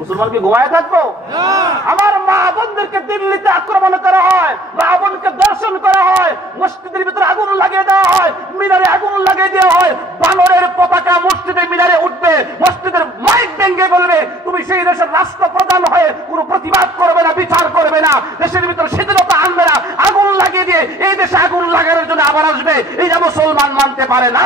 মুসলমান কি ঘুমায় থাকবো? আমার মা বোনদেরকে দিল্লিতে আক্রমণ করা হয়, মা বোনকে দর্শন করা হয়, মসজিদের ভিতরে আগুন লাগিয়ে দেওয়া হয়, মিনারে আগুন লাগিয়ে দেওয়া হয়, বানরের পতাকা মসজিদের মিনারে উঠবে, মসজিদের মাইক ভেঙে বলবে তুমি সেই দেশের রাষ্ট্রপ্রধান হয়ে কোনো প্রতিবাদ করবে না, বিচার করবে না, দেশের ভিতরে শিথিলতা আনবে না, আগুন লাগিয়ে দিয়ে এই দেশে আগুন লাগানোর জন্য আবার আসবে। এইটা মুসলমান মানতে পারে না।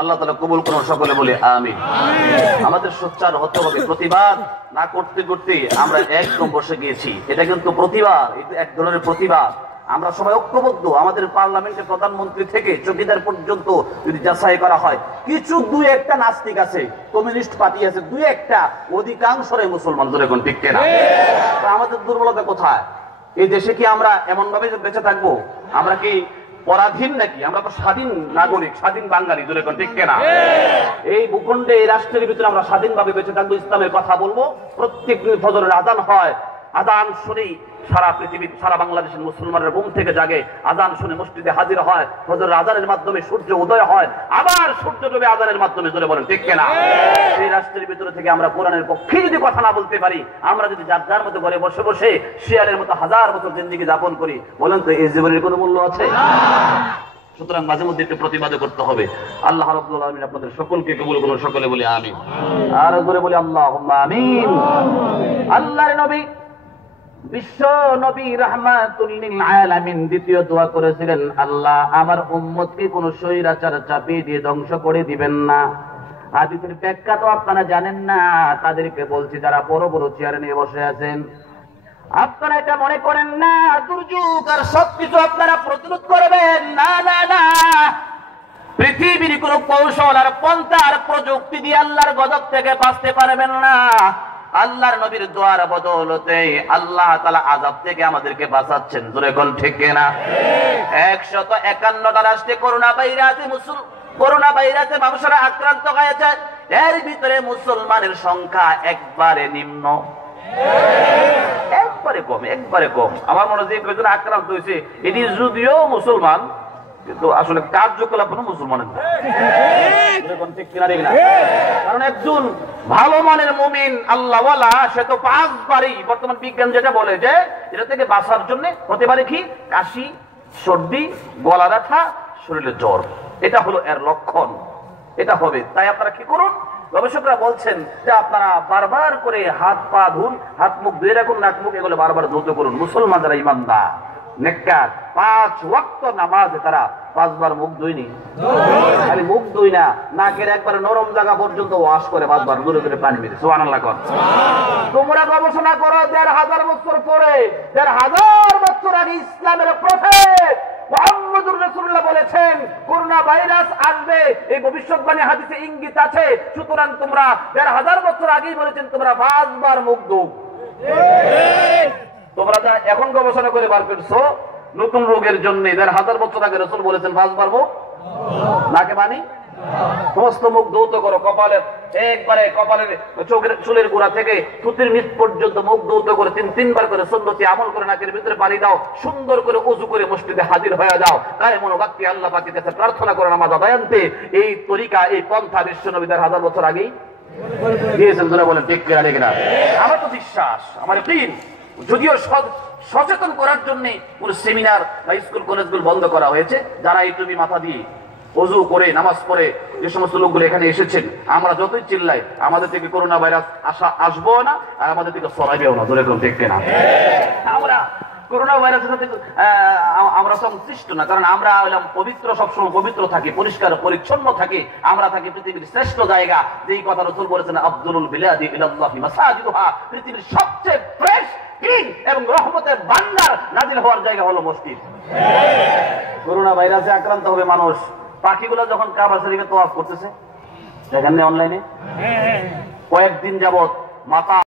আল্লাহ তাআলা কবুল করুন, সকলে বলে আমিন। আমাদের সোচ্চার হতে হবে। প্রতিবাদ না করতে করতে আমরা একদম বসে গিয়েছি। এটা কিন্তু প্রতিবাদ, এটা এক ধরনের প্রতিবাদ। আমরা সবাই ঐক্যবদ্ধ। আমাদের পার্লামেন্টে প্রধানমন্ত্রী থেকে চৌকিদার পর্যন্ত যদি যাচাই করা হয়, কিছু দুই একটা নাস্তিক আছে, কমিউনিস্ট পার্টি আছে, দুই একটা, অধিকাংশরাই মুসলমান। ধরে কোন ঠিক কিনা? আমাদের দুর্বলতা কোথায়? এই দেশে কি আমরা এমন ভাবে বেঁচে থাকবো? আমরা কি পরাধীন নাকি? আমরা তো স্বাধীন নাগরিক, স্বাধীন বাঙালি। ধরে কোন ঠিক কিনা? এই ভূখণ্ডে, এই রাষ্ট্রের ভিতরে আমরা স্বাধীনভাবে বেঁচে থাকবো, ইসলামের কথা বলবো। প্রত্যেক দিন ফজরের আযান হয়, আযান শুনেই সারা পৃথিবীর, সারা বাংলাদেশের মুসলমানের ঘুম থেকে জাগে, আযান শুনে মসজিদে হাজির হয়, ফজরের আযানের মাধ্যমে সূর্য উদয় হয়, আবার সূর্য ডুবে আযানের মাধ্যমে। ধরে বলেন ঠিক কিনা? সেই রাষ্ট্রের ভিতরে থেকে আমরা কোরআনের পক্ষে যদি কথা না বলতে পারি, আমরা যদি যার যার মতো ঘরে বসে বসে শিয়ালের মতো হাজার বছর জিন্দেগি যাপন করি, বলেন তো এই জীবনের কোনো মূল্য আছে? সুতরাং মাঝে মধ্যে একটু প্রতিবাদ করতে হবে। আল্লাহ রাব্বুল আলামিন আপনাদের সকলকে কবুল করুন, সকলে বলি আমিন। আর জোরে বলি আল্লাহুম্মা আমিন। আল্লাহর নবী, বিশ্ব নবী রাহমাতুল লিল আলামিন দ্বিতীয় দোয়া করেছিলেন, আল্লাহ আমার উম্মতকে কোন স্বৈরাচার চাপিয়ে দিয়ে ধ্বংস করে দিবেন না। হাদিসের ব্যাখ্যা তো আপনারা জানেন না, তাদেরকে বলছি যারা বড় বড় চেয়ারে নিয়ে বসে আছেন, আপনারা এটা মনে করেন না দুর্যোগ আর সবকিছু আপনারা প্রতিরোধ করবেন। না না না, পৃথিবীর কোন কৌশল আর পন্থা আর প্রযুক্তি দিয়ে আল্লাহর গজব থেকে বাঁচতে পারবেন না। আল্লাহর নবীর দোয়ার বদৌলতে আল্লাহ তাআলা আযাব থেকে আমাদেরকে বাঁচাচ্ছেন। জোরে কোন ঠিক কিনা? 151টা রাষ্ট্রে করোনা ভাইরাসে মানুষেরা আক্রান্ত হয়েছে, এর ভিতরে মুসলমানের সংখ্যা একবারে নিম্ন, একবারে কম, একবারে কম। আমার মনে হয় যে কয়জন আক্রান্ত হয়েছে এটি যদিও মুসলমান, কিন্তু আসলে কার্যকলাপ কোনো মুসলমানের না। কারণ একজন ভালো মানের মুমিন আল্লাহওয়ালা সে তো 5 বারই, বর্তমান বিজ্ঞান যেটা বলে যে এটা থেকে বাঁচার জন্য হতে পারে কি কাশি, সর্দি, গলা ব্যথা, শরীরে জ্বর, এটা হলো এর লক্ষণ, এটা হবে। তাই আপনারা কি করুন, গবেষকরা বলছেন যে আপনারা বারবার করে হাত পা ধুন, হাত মুখ ধুয়ে রাখুন, নাক মুখ এগুলো বারবার ধুতে করুন। মুসলমান যারা ইমানদার নেককার 5 ওয়াক্ত নামাজে তারা 5 বার মুখ ধুইনি, খালি মুখ ধুই না, নাকের একবারে নরম জায়গা পর্যন্ত ওয়াশ করে 5 বার দূরে দূরে পানি মেরে। সুবহানাল্লাহ কর। তোমরা গবেষণা করো 1500 বছর পরে, 1500 বছর আগে ইসলামের প্রফেট মুহাম্মদুর রাসূলুল্লাহ বলেছেন করোনা ভাইরাস আসবে, এই ভবিষ্যৎবাণী হাদিসে ইঙ্গিত আছে। সুতরাং তোমরা 1500 বছর আগেই বলেছেন তোমরা 5 বার মুখ ধুও। তোমরা যা এখন গবেষণা করে বার করছো নতুন রোগের জন্য 1500 বছর আগে রাসূল বলেছেন 5 বার মুখ, নাকে পানি, সমস্ত মুখ ধৌত করো, কপালের একবারে কপালের চোখের চুলের গোড়া থেকে থুতির নিচ পর্যন্ত মুখ ধৌত করে 3 বার করে সুন্নতি আমল করে নাকের ভিতরে পানি দাও, সুন্দর করে ওযু করে মসজিদে হাজির হয়ে যাও, তাই মনোবাক্যে আল্লাহ পাকের কাছে প্রার্থনা করে নামাজ আদায় আনতে। এই তরিকা, এই পন্থা বিশ্ব নবী 1000 বছর আগেই দিয়েছেন। যারা বলেন ঠিক কিনা? আমার তো বিশ্বাস, আমার দিন যদিও সচেতন করার জন্য কোন সেমিনার বা স্কুল কলেজগুলো বন্ধ করা হয়েছে, যারা এই টুপি মাথা দিয়ে ওযু করে নামাজ পড়ে যে সমস্ত লোকগুলো এখানে এসেছেন, আমরা যতই চিল্লাই আমাদের থেকে করোনা ভাইরাস আসবো না, আর আমাদের থেকে ছড়াবেও না। ধরে ঠিক কিনা? আমরা করোনা ভাইরাসের সাথে আমরা সংশ্লিষ্ট না, কারণ আমরা হলাম পবিত্র, সবসময় পবিত্র থাকি, পরিষ্কার পরিচ্ছন্ন থাকি, আমরা থাকি পৃথিবীর শ্রেষ্ঠ জায়গা। যেই কথা রাসূল বলেছেন আফদলুল বিলাদি ইলাল্লাহি মাসাজিদুহা, পৃথিবীর সবচেয়ে ফ্রেশ ক্লিন এবং রহমতের ভান্ডার নাজিল হওয়ার জায়গা হলো মসজিদ। করোনা ভাইরাসে আক্রান্ত হবে মানুষ, পাখিগুলো যখন কাবা শরীফে তওয়াফ করতেছে, দেখেন না অনলাইনে, কয়েকদিন যাবত মাথা